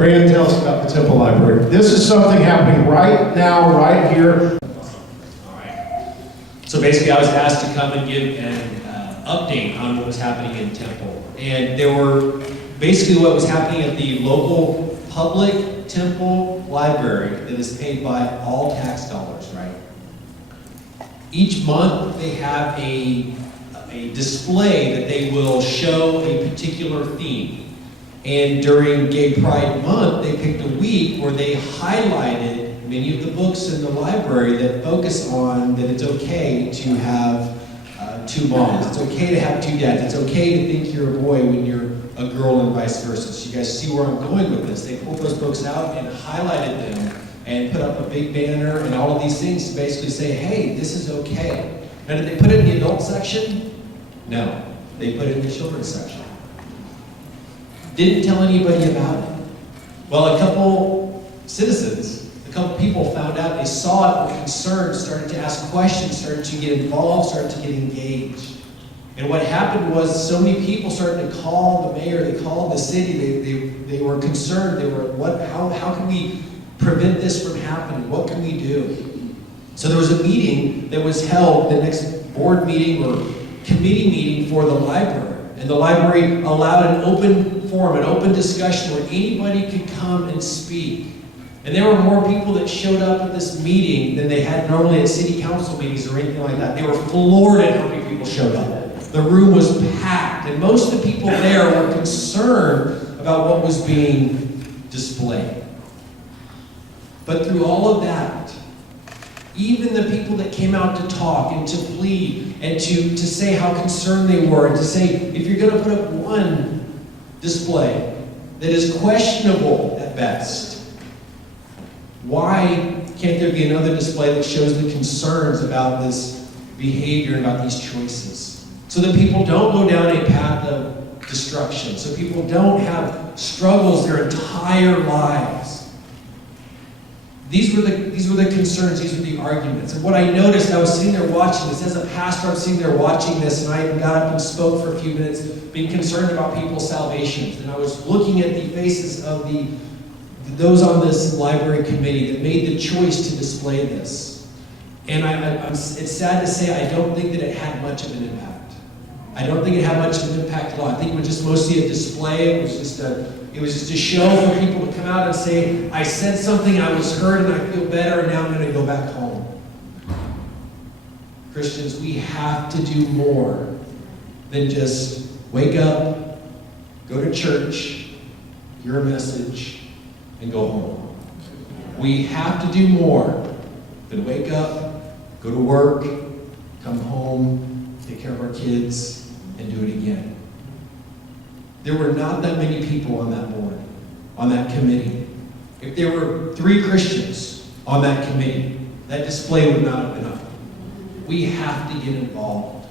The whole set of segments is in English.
Brandon, tell us about the Temple Library. This is something happening right now, right here. All right. So basically, I was asked to come and give an update on what was happening in Temple. And there were basically what was happening at the local public Temple library that is paid by all tax dollars, right? Each month, they have a display that they will show a particular theme. And during Gay Pride Month, they picked a week where they highlighted many of the books in the library that focus on that it's okay to have two moms. It's okay to have two dads. It's okay to think you're a boy when you're a girl and vice versa. So you guys see where I'm going with this. They pulled those books out and highlighted them and put up a big banner and all of these things to basically say, hey, this is okay. Now, did they put it in the adult section? No. They put it in the children's section. Didn't tell anybody about it. Well, a couple citizens, a couple people found out, they saw it, were concerned, started to ask questions, started to get involved, started to get engaged. And what happened was so many people started to call the mayor, they called the city, they were concerned, they were, how can we prevent this from happening? What can we do? So there was a meeting that was held, the next board meeting or committee meeting for the library. And the library allowed an open forum, an open discussion where anybody could come and speak. And there were more people that showed up at this meeting than they had normally at city council meetings or anything like that. They were floored at how many people showed up. The room was packed, and most of the people there were concerned about what was being displayed. But through all of that, even the people that came out to talk and to plead and to say how concerned they were and to say, if you're going to put up one display that is questionable at best, why can't there be another display that shows the concerns about this behavior and about these choices? So that people don't go down a path of destruction, so people don't have struggles their entire lives. These were the concerns, these were the arguments. And what I noticed, I was sitting there watching this. As a pastor, I'm sitting there watching this, and I even got up and spoke for a few minutes, being concerned about people's salvations. And I was looking at the faces of those on this library committee that made the choice to display this. And it's sad to say, I don't think that it had much of an impact. I don't think it had much of an impact at all. I think it was just mostly a display. It was just a show for people to come out and say, I said something, I was heard, and I feel better, and now I'm going to go back home. Christians, we have to do more than just wake up, go to church, hear a message, and go home. We have to do more than wake up, go to work, come home, take care of our kids, and do it again. There were not that many people on that board, on that committee. If there were 3 Christians on that committee, that display would not have been up. We have to get involved.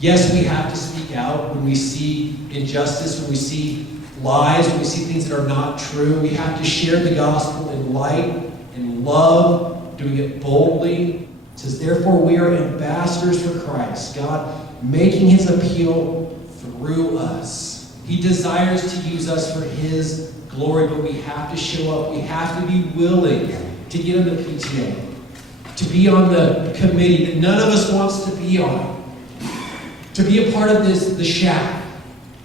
Yes, we have to speak out when we see injustice, when we see lies, when we see things that are not true. We have to share the gospel in light, in love, doing it boldly. It says, therefore, we are ambassadors for Christ, God making his appeal through us. He desires to use us for his glory, but we have to show up. We have to be willing to get on the PTA, to be on the committee that none of us wants to be on, to be a part of the shack.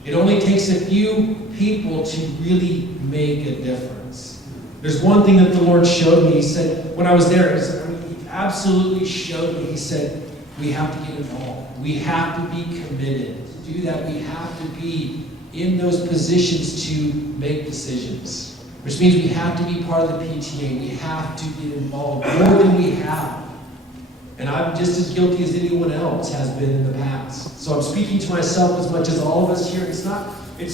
It only takes a few people to really make a difference. There's one thing that the Lord showed me. He said, when I was there, he absolutely showed me. He said, we have to get involved. We have to be committed. To do that, we have to be in those positions to make decisions, which means we have to be part of the PTA. We have to get involved more than we have. And I'm just as guilty as anyone else has been in the past. So I'm speaking to myself as much as all of us here. It's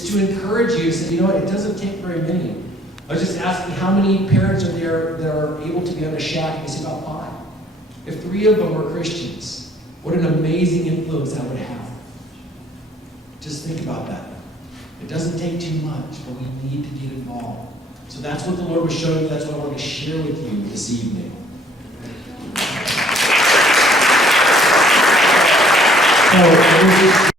to encourage you to say, you know what, it doesn't take very many. I was just asking how many parents are there that are able to be on a shack, and they say about 5. If 3 of them were Christians, what an amazing influence that would have. Just think about that. It doesn't take too much, but we need to get involved. So that's what the Lord was showing me. That's what I want to share with you this evening. So